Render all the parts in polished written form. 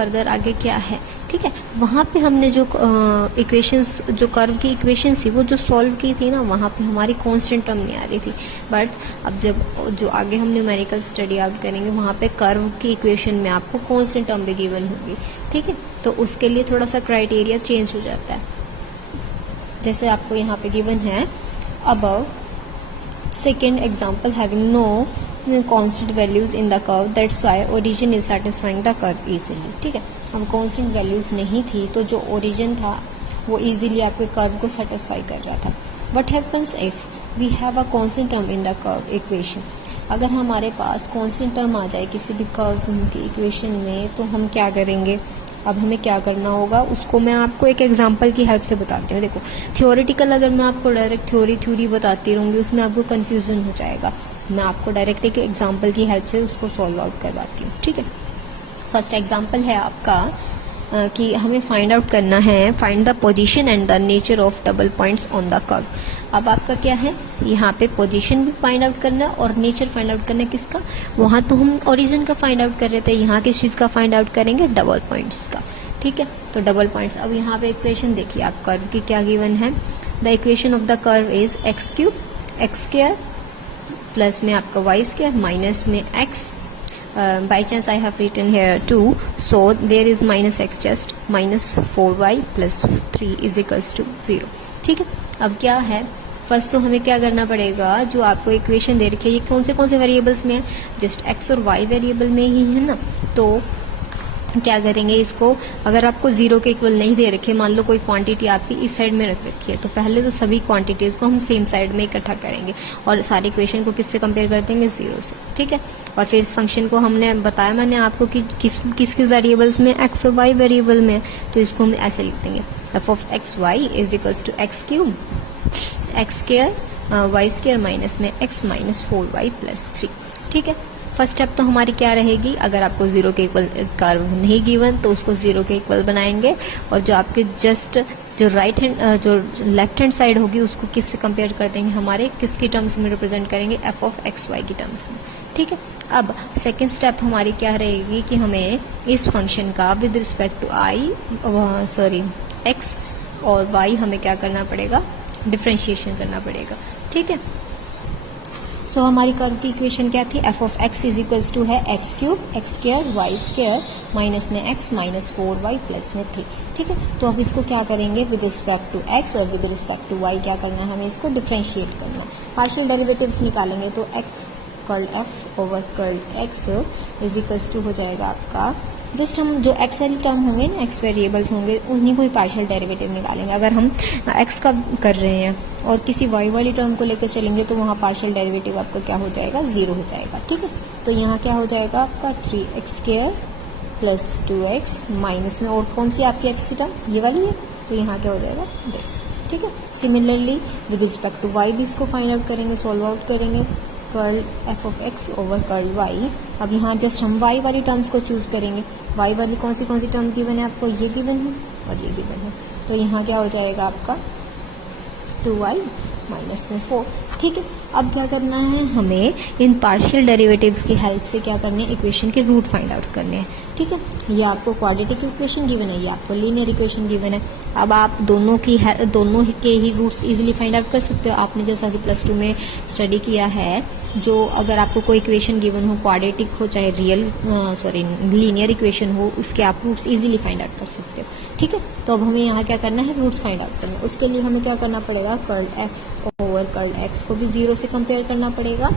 Further आगे क्या है, ठीक है। वहाँ पे हमने जो इक्वेशंस, जो कर्व की इक्वेशन थी वो जो सॉल्व की थी ना, वहाँ पे हमारी कांस्टेंट टर्म नहीं आ रही थी। बट अब जब जो आगे हम न्यूमेरिकल स्टडी आउट करेंगे वहाँ पे कर्व की इक्वेशन में आपको कांस्टेंट टर्म भी गिवन होगी, ठीक है। तो उसके लिए थोड़ा सा क्राइटेरिया चेंज हो जाता है। जैसे आपको यहाँ पे गिवन है above second example having no constant values in the curve, that's why origin is satisfying the curve easily, ठीक है। अब कांस्टेंट वैल्यूज नहीं थी तो जो ओरिजिन था वो इजीली आपके कर्व को सेटिस्फाई कर रहा था। What happens if we have a constant term in the curve equation, अगर हमारे पास कांस्टेंट टर्म आ जाए किसी भी कर्व की इक्वेशन में तो हम क्या करेंगे। अब हमें क्या करना होगा उसको मैं आपको एक एग्जांपल की हेल्प से बताती हूँ। देखो थियोरेटिकल अगर मैं आपको डायरेक्ट थ्योरी बताती रहूँगी उसमें आपको कन्फ्यूजन हो जाएगा। मैं आपको डायरेक्ट एक एग्जांपल की हेल्प से उसको सॉल्व आउट करवाती हूँ, ठीक है। फर्स्ट एग्जांपल है आपका कि हमें फाइंड आउट करना है, find the position and the nature of double points on the curve. अब आपका क्या है, यहाँ पे पोजीशन भी फाइंड आउट करना है और नेचर फाइंड आउट करना है किसका। वहाँ तो हम ओरिजिन का फाइंड आउट कर रहे थे, यहाँ किस चीज़ का फाइंड आउट करेंगे, डबल पॉइंट्स का, ठीक है। तो डबल पॉइंट्स, अब यहाँ पे इक्वेशन देखिए आप कर्व की क्या गिवन है। The equation of the curve is x cube x square plus में आपका वाई स्क्वायर माइनस में x, by chance I have written here 2, so there is minus x just minus 4y plus 3 is equals to 0, ठीक है। अब क्या है, first तो हमें क्या करना पड़ेगा, जो आपको इक्वेशन दे रखी है ये कौन से वेरिएबल्स में है, जस्ट x और y वेरिएबल में ही है ना। तो क्या करेंगे इसको, अगर आपको जीरो के इक्वल नहीं दे रखे, मान लो कोई क्वांटिटी आपकी इस साइड में रख रखी है, तो पहले तो सभी क्वांटिटीज को हम सेम साइड में इकट्ठा करेंगे और सारी इक्वेशन को किससे कंपेयर कर देंगे, जीरो से, ठीक है। और फिर इस फंक्शन को हमने बताया मैंने आपको कि किस वेरिएबल्स में, एक्स और वाई वेरिएबल में, तो इसको हम ऐसे लिख देंगे f of x y is equals to x cube x square y square minus में एक्स माइनस 4y प्लस 3, ठीक है। फर्स्ट स्टेप तो हमारी क्या रहेगी, अगर आपको जीरो के इक्वल कर्व नहीं गिवन तो उसको जीरो के इक्वल बनाएंगे और जो आपके जस्ट जो राइट हैंड जो लेफ्ट हैंड साइड होगी उसको किससे कंपेयर कर देंगे, हमारे किसकी टर्म्स में रिप्रेजेंट करेंगे, एफ ऑफ एक्स वाई की टर्म्स में, ठीक है। अब सेकेंड स्टेप हमारी क्या रहेगी कि हमें इस फंक्शन का विद रिस्पेक्ट टू एक्स और वाई हमें क्या करना पड़ेगा, डिफ्रेंशिएशन करना पड़ेगा, ठीक है। सो हमारी कर्व की इक्वेशन क्या थी, f of x is equals to है x cube x square y square minus में एक्स माइनस 4y प्लस में 3, ठीक है। तो अब इसको क्या करेंगे, विद रिस्पेक्ट टू एक्स और विद रिस्पेक्ट टू वाई क्या करना है, हमें इसको डिफ्रेंशिएट करना है, पार्शियल डेरिवेटिव्स निकालेंगे। तो x curl f over curl x is equals to हो जाएगा आपका, जस्ट हम जो एक्स वाली टर्म होंगे ना, एक्स वेरिएबल्स होंगे उन्हीं को ही पार्शियल डेरिवेटिव निकालेंगे। अगर हम एक्स का कर रहे हैं और किसी वाई वाली टर्म को लेकर चलेंगे तो वहाँ पार्शियल डेरिवेटिव आपका क्या हो जाएगा, जीरो हो जाएगा, ठीक है। तो यहाँ क्या हो जाएगा आपका 3x square plus 2x minus में और कौन सी आपकी एक्स की टर्म, ये वाली है, तो यहाँ क्या हो जाएगा दिस, ठीक है। Similarly with respect to y भी इसको फाइंड आउट करेंगे, सॉल्व आउट करेंगे, curl f of x over curl y. अब यहाँ जस्ट हम वाई वाली टर्म्स को चूज करेंगे, वाई वाली कौन सी टर्म गिवन है आपको, ये गिवन है और ये गिवन है, तो यहाँ क्या हो जाएगा आपका 2y माइनस में 4, ठीक है। अब क्या करना है, हमें इन पार्शियल डेरिवेटिव्स की हेल्प से क्या करने हैं, इक्वेशन के रूट फाइंड आउट करने हैं, ठीक है। ये आपको क्वाड्रेटिक इक्वेशन गिवन है, ये आपको लीनियर इक्वेशन गिवन है। अब आप दोनों के ही रूट्स इजीली फाइंड आउट कर सकते हो। आपने जैसा कि +2 में स्टडी किया है, जो अगर आपको कोई इक्वेशन गिवन हो, क्वाड्रेटिक हो चाहे लीनियर इक्वेशन हो, उसके आप रूट्स इजीली फाइंड आउट कर सकते हो, ठीक है। तो अब हमें यहाँ क्या करना है, रूट्स फाइंड आउट करना है। उसके लिए हमें क्या करना पड़ेगा, curl f over curl x को भी जीरो से कंपेयर करना पड़ेगा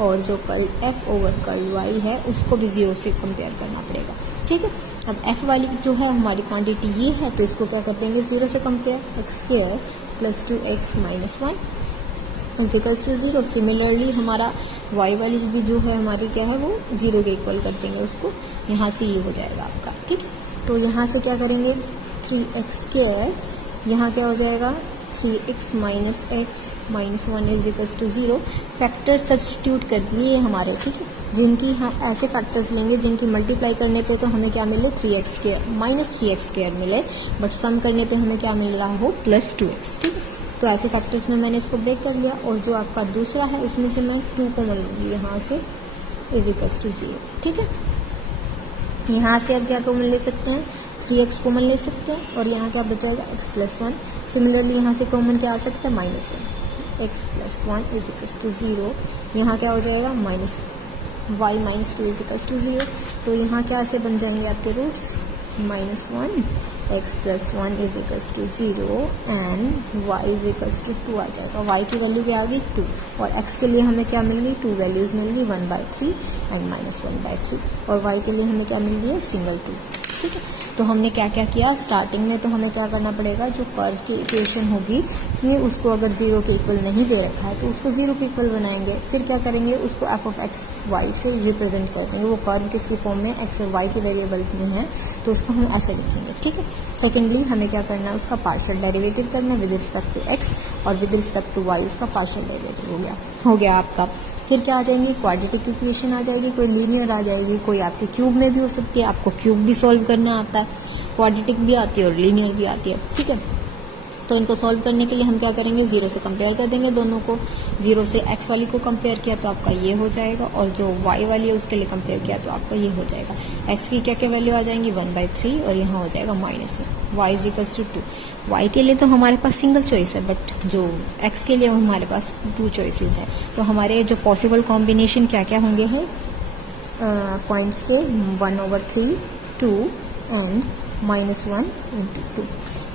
और जो curl f over curl y है उसको भी जीरो से कंपेयर करना पड़ेगा, ठीक है। अब एफ वाली जो है हमारी क्वांटिटी ये है, तो इसको क्या कर देंगे, जीरो से compare, x square plus 2x minus 1 equals to 0। Similarly हमारा वाई वाली भी जो है हमारी क्या है, वो जीरो के इक्वल कर देंगे उसको, यहाँ से ये हो जाएगा आपका, ठीक। तो यहाँ से क्या करेंगे, 3x स्क्वायर, यहाँ क्या हो जाएगा 3x minus x minus 1 is equals to 0। Factor substitute कर दिए हमारे, ठीक है। जिनकी हम ऐसे फैक्टर्स लेंगे जिनकी मल्टीप्लाई करने पे तो हमें क्या मिले, 3x square minus 3x square मिले, बट सम करने पे हमें क्या मिल रहा हो, प्लस 2x, ठीक है। तो ऐसे फैक्टर्स में मैंने इसको ब्रेक कर लिया और जो आपका दूसरा है उसमें से मैं 2 को मिल लूँगी यहाँ से, इज इक्वल्स टू 0, ठीक है। यहाँ से अब क्या कॉमन ले सकते हैं, 3x कॉमन ले सकते हैं और यहाँ क्या बचाएगा x+1। सिमिलरली यहाँ से कॉमन क्या आ सकता है, -1, x+1 इज इक्वल्स टू 0। यहाँ क्या हो जाएगा, -y - 2 = 0। तो यहाँ क्या से बन जाएंगे आपके roots, -1 x+1 is equals to 0 and y is equals to 2 आ जाएगा। y की वैल्यू क्या आ गई, 2, और x के लिए हमें क्या मिल गई, 2 वैल्यूज मिल गई, 1/3 एंड -1/3, और y के लिए हमें क्या मिल गई है, सिंगल 2। ठीक है, तो हमने क्या क्या किया स्टार्टिंग में, तो हमें क्या करना पड़ेगा, जो कर्व की इक्वेशन होगी ये उसको अगर 0 के इक्वल नहीं दे रखा है तो उसको 0 के इक्वल बनाएंगे। फिर क्या करेंगे, उसको f(x, y) से रिप्रेजेंट कर देंगे। वो कर्व किसकी फॉर्म में, x और y की वेरिएबल में है तो उसको हम ऐसे लिखेंगे। ठीक है, सेकेंडली हमें क्या करना है, उसका पार्शियल डेरिवेटिव करना है विद रिस्पेक्ट टू x, और विद रिस्पेक्ट टू y उसका पार्शियल डेरिवेटिव हो गया आपका। फिर क्या आ जाएंगी, क्वाड्रेटिक इक्वेशन आ जाएगी, कोई लीनियर आ जाएगी, कोई आपके क्यूब में भी हो सकती है, आपको क्यूब भी सॉल्व करना आता है, क्वाड्रेटिक भी आती है और लीनियर भी आती है। ठीक है, तो इनको सॉल्व करने के लिए हम क्या करेंगे, 0 से कंपेयर कर देंगे दोनों को। 0 से x वाली को कंपेयर किया तो आपका ये हो जाएगा, और जो y वाली है उसके लिए कंपेयर किया तो आपका ये हो जाएगा। x की क्या क्या वैल्यू आ जाएंगी, 1/3, और यहाँ हो जाएगा -1। y is equals to 2। y के लिए तो हमारे पास सिंगल चॉइस है, बट जो x के लिए हमारे पास 2 चॉइसेस हैं। तो हमारे जो पॉसिबल कॉम्बिनेशन क्या क्या होंगे हैं, पॉइंट्स के 1/3, 2 एंड -1 × 2।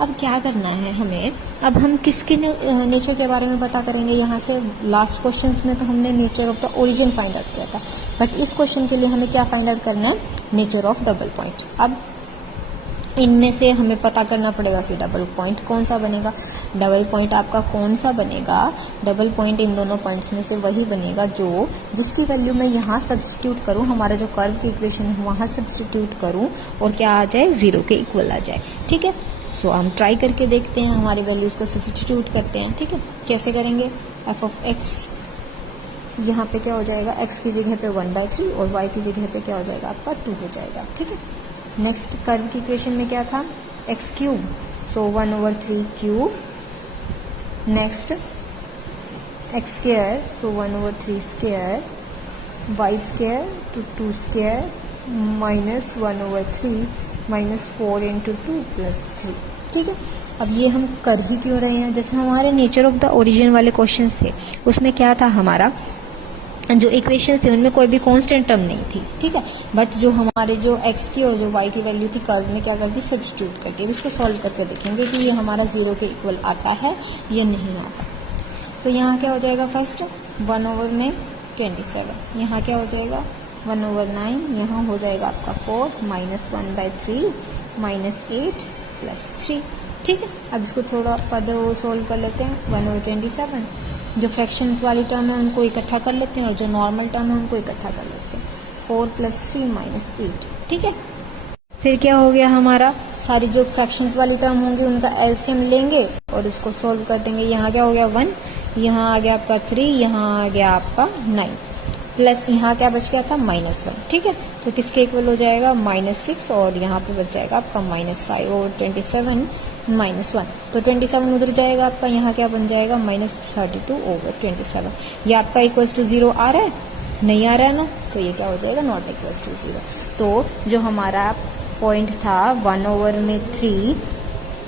अब क्या करना है हमें, अब हम किसके नेचर के बारे में पता करेंगे। यहाँ से लास्ट क्वेश्चंस में तो हमने nature of the origin find out किया था, बट इस क्वेश्चन के लिए हमें क्या फाइंड आउट करना है, नेचर ऑफ डबल पॉइंट। अब इनमें से हमें पता करना पड़ेगा कि डबल पॉइंट कौन सा बनेगा। डबल पॉइंट आपका कौन सा बनेगा, डबल पॉइंट इन दोनों पॉइंट्स में से वही बनेगा जो जिसकी वैल्यू मैं यहाँ सब्स्टिट्यूट करूँ, हमारा जो कर्व की इक्वेशन है वहाँ सब्स्टिट्यूट करूँ और क्या आ जाए, 0 के इक्वल आ जाए। ठीक है, सो हम ट्राई करके देखते हैं, हमारी वैल्यूज को सब्स्टिट्यूट करते हैं। ठीक है, कैसे करेंगे, f(x) यहाँ पे क्या हो जाएगा, x की जगह पे 1/3 और y की जगह पे क्या हो जाएगा आपका 2 हो जाएगा। ठीक है, नेक्स्ट कर्व की इक्वेशन में क्या था, x3, so 1/3 cube, next x², so 1/3 square, y² to 2 square -1/3 -4 × 2 + 3। ठीक है, अब ये हम कर ही क्यों रहे हैं, जैसे हमारे नेचर ऑफ द ओरिजिन वाले क्वेश्चन थे उसमें क्या था, हमारा जो इक्वेशंस थे उनमें कोई भी कांस्टेंट टर्म नहीं थी। ठीक है, बट जो हमारे जो x की और जो y की वैल्यू थी कर्व में क्या करती, सब्स्टिट्यूट करती है। इसको सॉल्व करके देखेंगे कि ये हमारा 0 के इक्वल आता है या नहीं आता। तो यहाँ क्या हो जाएगा, फर्स्ट 1/27, यहाँ क्या हो जाएगा 1/9, यहाँ हो जाएगा आपका 4 -1/3 -8 + 3। ठीक है, अब इसको थोड़ा फर्दर सोल्व कर लेते हैं। 1/27 जो फ्रैक्शन वाली टर्म है उनको इकट्ठा कर लेते हैं और जो नॉर्मल टर्म है उनको इकट्ठा कर लेते हैं। 4 + 3 -8। ठीक है, फिर क्या हो गया, हमारा सारी जो फ्रैक्शंस वाली टर्म होंगी उनका एलसीएम लेंगे और उसको सोल्व कर देंगे। यहाँ क्या हो गया 1, यहाँ आ गया आपका 3, यहाँ आ गया आपका 9, प्लस यहाँ क्या बच गया था -1। ठीक है, तो किसके इक्वल हो जाएगा, -6, और यहाँ पे बच जाएगा आपका -5/27 -1, तो 27 उधर जाएगा आपका, यहाँ क्या बन जाएगा -32/27। ये आपका इक्वल्स टू 0 आ रहा है, नहीं आ रहा है ना, तो ये क्या हो जाएगा, नॉट इक्वल्स टू 0। तो जो हमारा पॉइंट था 1/3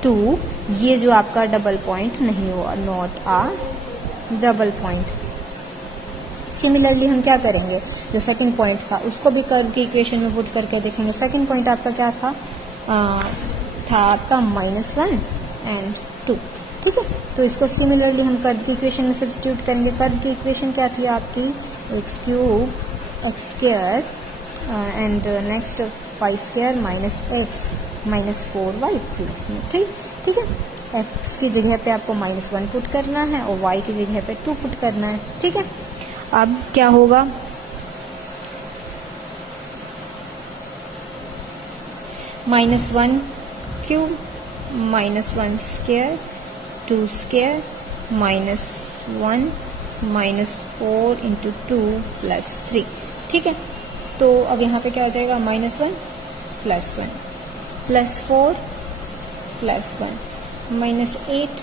2, ये जो आपका डबल पॉइंट नहीं हुआ, not a double point. Similarly हम क्या करेंगे, जो सेकंड पॉइंट था उसको भी कर्व की इक्वेशन में पुट करके देखेंगे। सेकंड पॉइंट आपका क्या था, था आपका -1 एंड 2। ठीक है, तो इसको सिमिलरली हम कर्व की इक्वेशन में सब्स्टिट्यूट करेंगे। कर्व की इक्वेशन क्या थी आपकी, x³ x² and next 5² -x -4y +3। ठीक है, x की जगह पे आपको -1 पुट करना है और y की जगह पे 2 पुट करना है। ठीक है, अब क्या होगा, -1³ -1² 2 स्क्वायर -1 -4 × 2 + 3। ठीक है, तो अब यहाँ पे क्या हो जाएगा, -1 + 1 +4 + 1 -8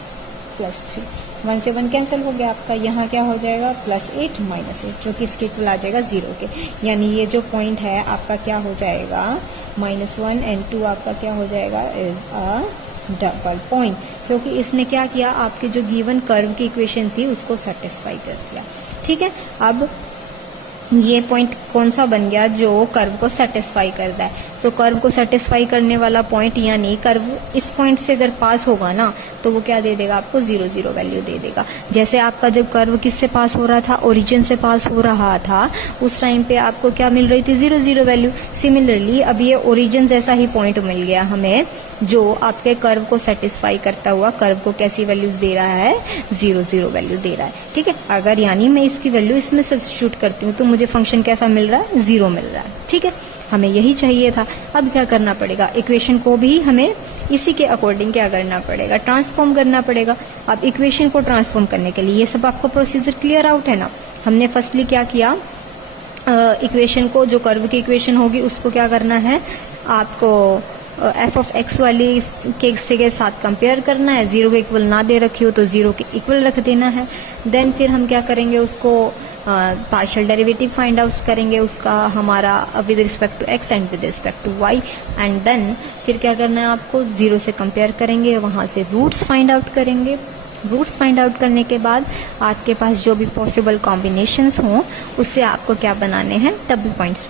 + 3। 1 से 1 कैंसिल हो गया आपका, यहाँ क्या हो जाएगा +8 -8, जो कि इसके इक्वल आ जाएगा 0 के। यानी ये जो पॉइंट है आपका क्या हो जाएगा, -1 एंड 2 आपका क्या हो जाएगा, इज अ डबल पॉइंट, क्योंकि इसने क्या किया, आपके जो गिवन कर्व की इक्वेशन थी उसको सेटिस्फाई कर दिया। ठीक है, अब ये पॉइंट कौन सा बन गया, जो कर्व को सेटिस्फाई करता है। तो कर्व को सेटिस्फाई करने वाला पॉइंट, यानी कर्व इस पॉइंट से अगर पास होगा ना तो वो क्या दे देगा आपको, 0 0 वैल्यू दे देगा। जैसे आपका जब कर्व किससे पास हो रहा था, ओरिजिन से पास हो रहा था, उस टाइम पे आपको क्या मिल रही थी, 0 0 वैल्यू। सिमिलरली अब ये ओरिजिन जैसा ही पॉइंट मिल गया हमें, जो आपके कर्व को सेटिस्फाई करता हुआ कर्व को कैसी वैल्यूज दे रहा है, 0 0 वैल्यू दे रहा है। ठीक है, अगर यानी मैं इसकी वैल्यू इसमें सब्स्टिट्यूट करती हूँ तो मुझे फंक्शन कैसा मिल रहा है, 0 मिल रहा है। ठीक है, हमें यही चाहिए था। अब क्या करना पड़ेगा, इक्वेशन को भी हमें इसी के अकॉर्डिंग क्या करना पड़ेगा, ट्रांसफॉर्म करना पड़ेगा। अब इक्वेशन को ट्रांसफॉर्म करने के लिए ये सब आपको प्रोसीजर क्लियर आउट है ना। हमने फर्स्टली क्या किया, इक्वेशन को, जो कर्व की इक्वेशन होगी उसको क्या करना है, आपको एफ ऑफ एक्स वाली के साथ कंपेयर करना है। 0 के इक्वल ना दे रखी हो तो 0 के इक्वल रख देना है। देन फिर हम क्या करेंगे, उसको पार्शियल डेरिवेटिव फाइंड आउट करेंगे उसका, हमारा with respect to x and with respect to y. And then फिर क्या करना है आपको, 0 से कंपेयर करेंगे, वहाँ से रूट्स फाइंड आउट करेंगे। रूट्स फाइंड आउट करने के बाद आपके पास जो भी पॉसिबल कॉम्बिनेशंस हों उससे आपको क्या बनाने हैं, डबल पॉइंट्स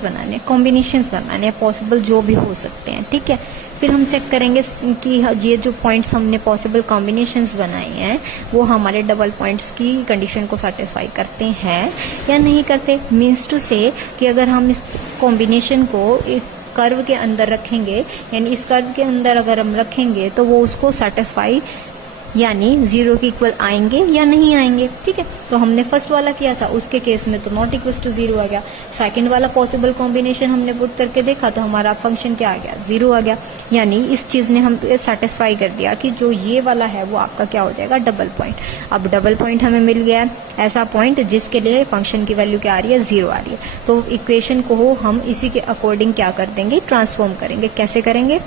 बनाने, कॉम्बिनेशंस बनाने, पॉसिबल जो भी हो सकते हैं। ठीक है, फिर हम चेक करेंगे कि ये जो पॉइंट्स हमने पॉसिबल कॉम्बिनेशंस बनाए हैं वो हमारे डबल पॉइंट्स की कंडीशन को सेटिस्फाई करते हैं या नहीं करते। मीन्स टू से कि अगर हम इस कॉम्बिनेशन को एक कर्व के अंदर रखेंगे, यानी इस कर्व के अंदर अगर हम रखेंगे तो वो उसको सेटिस्फाई, यानी 0 के इक्वल आएंगे या नहीं आएंगे। ठीक है, तो हमने फर्स्ट वाला किया था, उसके केस में तो नॉट इक्वल टू 0 आ गया। सेकंड वाला पॉसिबल कॉम्बिनेशन हमने पुट करके देखा तो हमारा फंक्शन क्या आ गया, 0 आ गया। यानी इस चीज ने हम सेटिस्फाई कर दिया कि जो ये वाला है वो आपका क्या हो जाएगा, डबल पॉइंट। अब डबल पॉइंट हमें मिल गया है, ऐसा पॉइंट जिसके लिए फंक्शन की वैल्यू क्या आ रही है, 0 आ रही है। तो इक्वेशन को हम इसी के अकॉर्डिंग क्या कर देंगे, ट्रांसफॉर्म करेंगे। कैसे करेंगे,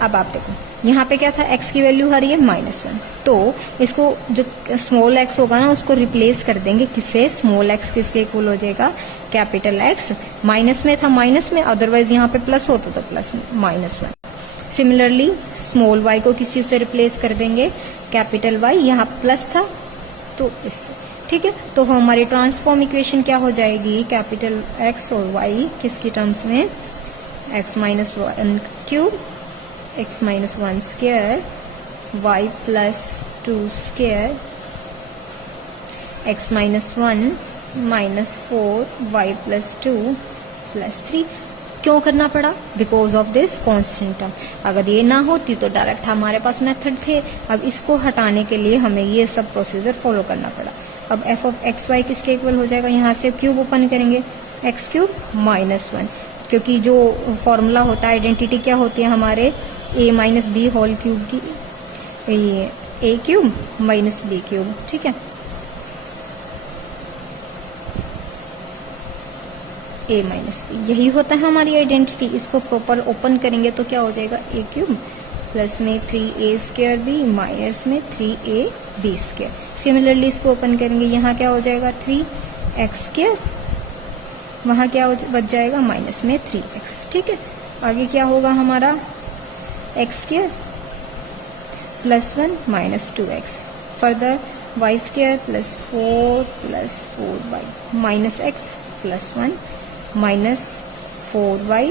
अब आप देखो, यहाँ पे क्या था, x की वैल्यू आ रही है -1, तो इसको जो स्मॉल x होगा ना उसको रिप्लेस कर देंगे किससे, स्मॉल x किसके इक्वल हो जाएगा, कैपिटल X। माइनस में था माइनस में, अदरवाइज यहाँ पे प्लस होता तो प्लस -1। सिमिलरली स्मॉल y को किस चीज से रिप्लेस कर देंगे, कैपिटल Y, यहाँ प्लस था तो इससे। ठीक है, तो हमारी ट्रांसफॉर्म इक्वेशन क्या हो जाएगी, कैपिटल X और Y किसकी टर्म्स में, x minus 1 cube, x minus 1 square, y plus 2 square, x minus 1 minus 4, y plus 2 plus 3। क्यों करना पड़ा, because of this constant term. अगर ये ना होती तो डायरेक्ट हमारे पास मेथड थे। अब इसको हटाने के लिए हमें ये सब प्रोसीजर फॉलो करना पड़ा। अब एफ ऑफ एक्स वाई किसके इक्वल हो जाएगा, यहाँ से क्यूब ओपन करेंगे, एक्स क्यूब -1, क्योंकि जो फॉर्मूला होता है, आइडेंटिटी क्या होती है हमारे, a minus b whole cube की, a cube minus b cube. ठीक है, a माइनस बी, यही होता है हमारी आइडेंटिटी। इसको प्रॉपर ओपन करेंगे तो क्या हो जाएगा, a क्यूब प्लस में 3a² बी माइनस में 3ab²। सिमिलरली इसको ओपन करेंगे, यहाँ क्या हो जाएगा 3x², वहाँ क्या बच जाएगा माइनस में 3x। ठीक है, आगे क्या होगा हमारा, x² plus 1 minus 2x, further y² plus 4 plus 4y minus x plus 1 minus 4y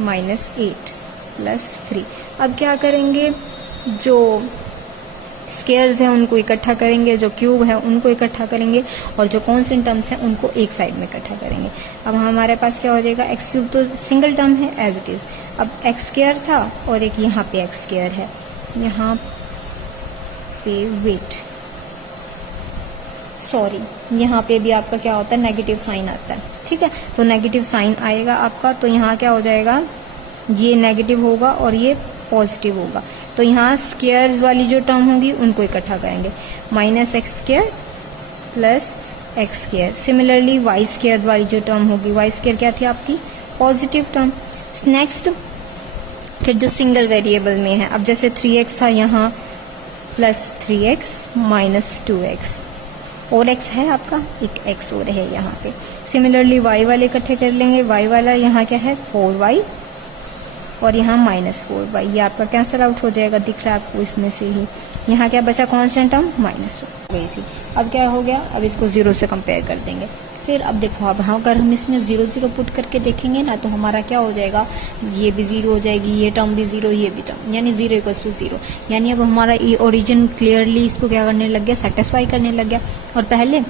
minus 8 plus 3। अब क्या करेंगे, जो स्क्वायर्स हैं उनको इकट्ठा करेंगे, जो क्यूब है उनको इकट्ठा करेंगे, और जो कॉन्स्टेंट टर्म्स हैं उनको एक साइड में इकट्ठा करेंगे। अब हमारे पास क्या हो जाएगा, एक्स क्यूब तो सिंगल टर्म है एज इट इज। अब x² था और एक यहाँ पे x² है, यहाँ पे वेट, सॉरी यहाँ पे भी आपका क्या होता है, नेगेटिव साइन आता है। ठीक है, तो नेगेटिव साइन आएगा आपका, तो यहाँ क्या हो जाएगा, ये नेगेटिव होगा और ये पॉजिटिव होगा। तो यहाँ स्क्वायर्स वाली जो टर्म होगी उनको इकट्ठा करेंगे, -x² plus x²। Similarly y² वाली जो टर्म होगी, y² क्या थी आपकी, पॉजिटिव टर्म। नेक्स्ट फिर जो सिंगल वेरिएबल में है, अब जैसे 3x था यहाँ, प्लस 3x माइनस 2x, और x है आपका, एक x और है यहाँ पे। सिमिलरली y वाले इकट्ठे कर लेंगे, y वाला यहाँ क्या है 4y और यहाँ -4y, ये आपका कैंसिल आउट हो जाएगा, दिख रहा है आपको इसमें से ही। यहाँ क्या बचा कांस्टेंट टर्म -1 गई थी। अब क्या हो गया, अब इसको 0 से कंपेयर कर देंगे। फिर अब देखो, अब अगर हम इसमें 0 0 पुट करके देखेंगे ना, तो हमारा क्या हो जाएगा, ये भी 0 हो जाएगी, ये टर्म भी 0, ये भी टर्म, यानी 0 = 0। यानी अब हमारा ये ओरिजिन क्लियरली इसको क्या करने लग गया, सेटिस्फाई करने लग गया। और पहले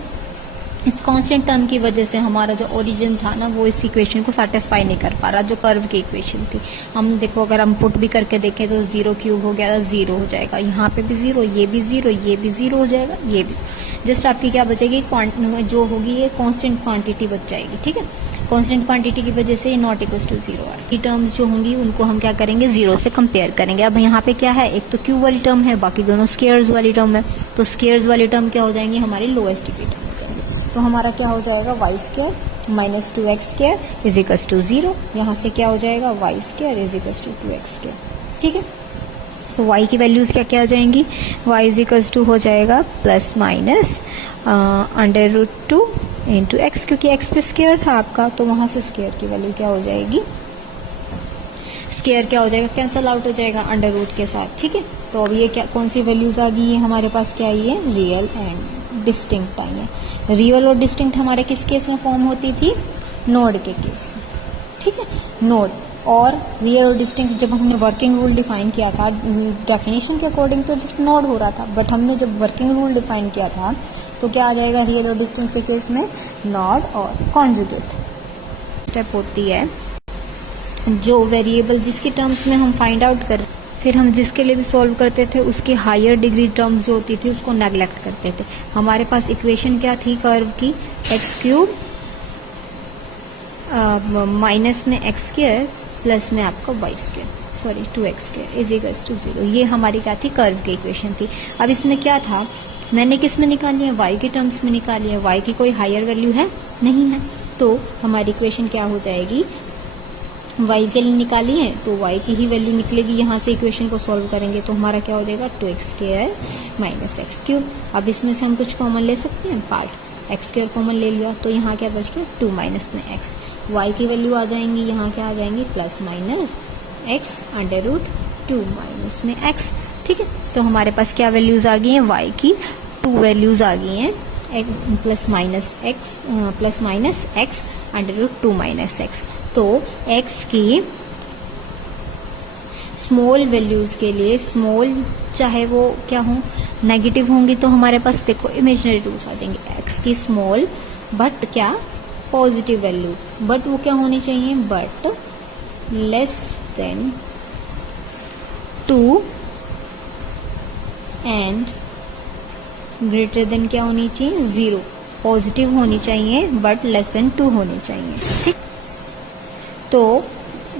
इस कांस्टेंट टर्म की वजह से हमारा जो ओरिजिन था ना, वो इस इक्वेशन को सेटिस्फाई नहीं कर पा रहा, जो कर्व की इक्वेशन थी। हम देखो, अगर हम पुट भी करके देखें तो 0³ हो गया, 0 हो जाएगा, यहाँ पे भी 0, ये भी 0, ये भी 0 हो जाएगा, ये भी। जस्ट आपकी क्या बचेगी, जो होगी ये कांस्टेंट क्वांटिटी बच जाएगी, ठीक है। कांस्टेंट क्वांटिटी की वजह से ये नॉट इक्वल टू 0 आएगी। टर्म्स जो होंगी उनको हम क्या करेंगे, 0 से कंपेयर करेंगे। अब यहाँ पे क्या है, एक तो क्यू वाली टर्म है, बाकी दोनों स्केयर्स वाली टर्म है। तो स्केयर्स वाली टर्म क्या हो जाएंगी, हमारी लोएस्ट डिग्री टर्म हो जाएंगे। तो हमारा क्या हो जाएगा, y² - 2x² = 0। यहाँ से क्या हो जाएगा, y² = 2x², ठीक है। तो y की वैल्यूज़ क्या क्या आ जाएंगी, y = हो जाएगा ±√2 × x, क्योंकि x पे स्केयर था आपका, तो वहाँ से स्केयर की वैल्यू क्या हो जाएगी, स्केयर क्या हो जाएगा, कैंसल आउट हो जाएगा √ के साथ, ठीक है। तो अब ये क्या, कौन सी वैल्यूज़ आ गई है हमारे पास, क्या ये रियल एंड डिस्टिंक्ट आई है। रियल और डिस्टिंक्ट हमारे किस केस में फॉर्म होती थी, नोड के केस में, ठीक है। नोड और रियल और डिस्टिंक्ट जब हमने वर्किंग रूल डिफाइन किया था, डेफिनेशन के अकॉर्डिंग तो जस्ट नोड हो रहा था, बट हमने जब वर्किंग रूल डिफाइन किया था तो क्या आ जाएगा, रियल और डिस्टिंक्ट के केस में नॉड और कॉन्जुगेट। स्टेप होती है जो वेरिएबल जिसकी टर्म्स में हम फाइंड आउट कर, फिर हम जिसके लिए भी सॉल्व करते थे उसकी हायर डिग्री टर्म्स जो होती थी उसको नेग्लेक्ट करते थे। हमारे पास इक्वेशन क्या थी कर्व की, x³ माइनस में x² प्लस में आपका y² 2x² = 0। ये हमारी क्या थी, कर्व की इक्वेशन थी। अब इसमें क्या था, मैंने किस में निकाली है, y के टर्म्स में निकाली है। y की कोई हायर वैल्यू है नहीं है, तो हमारी इक्वेशन क्या हो जाएगी, y के लिए निकाली है तो y की ही वैल्यू निकलेगी। यहाँ से इक्वेशन को सॉल्व करेंगे तो हमारा क्या हो जाएगा, 2x² - x³। अब इसमें से हम कुछ कॉमन ले सकते हैं, पार्ट x² कॉमन ले लिया, तो यहाँ क्या बच गया, 2 माइनस में x। y की वैल्यू आ जाएंगी, यहाँ क्या आ जाएंगी, +- x √2 माइनस में x, ठीक है। तो हमारे पास क्या वैल्यूज आ गई हैं, y की 2 वैल्यूज आ गई हैं, +- x √2 माइनस x। तो x की स्मॉल वैल्यूज के लिए, स्मॉल चाहे वो क्या हो, नेगेटिव होंगी, तो हमारे पास देखो इमेजिनरी रूट्स आ जाएंगे। x की स्मॉल बट क्या पॉजिटिव वैल्यू, बट वो क्या होनी चाहिए, बट << 2 एंड <> क्या होनी चाहिए, 0। पॉजिटिव होनी चाहिए बट <<2 होनी चाहिए, ठीक। तो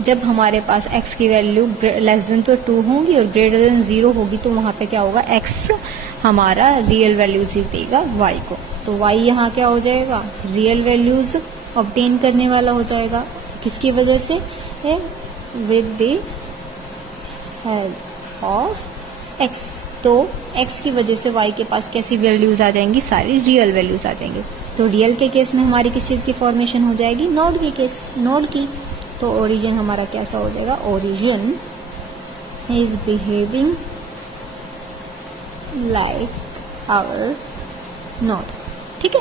जब हमारे पास x की वैल्यू << 2 होगी और <0 होगी, तो वहाँ पे क्या होगा, x हमारा रियल वैल्यूज ही देगा y को। तो y यहाँ क्या हो जाएगा, रियल वैल्यूज ऑब्टेन करने वाला हो जाएगा, किसकी वजह से, with the help of x। तो x की वजह से y के पास कैसी वैल्यूज आ जाएंगी, सारी रियल वैल्यूज आ जाएंगी। तो रियल के केस में हमारी किस चीज़ की फॉर्मेशन हो जाएगी, नोड की केस, नोड की। तो ओरिजिन हमारा कैसा हो जाएगा, origin is behaving like our node, ठीक है।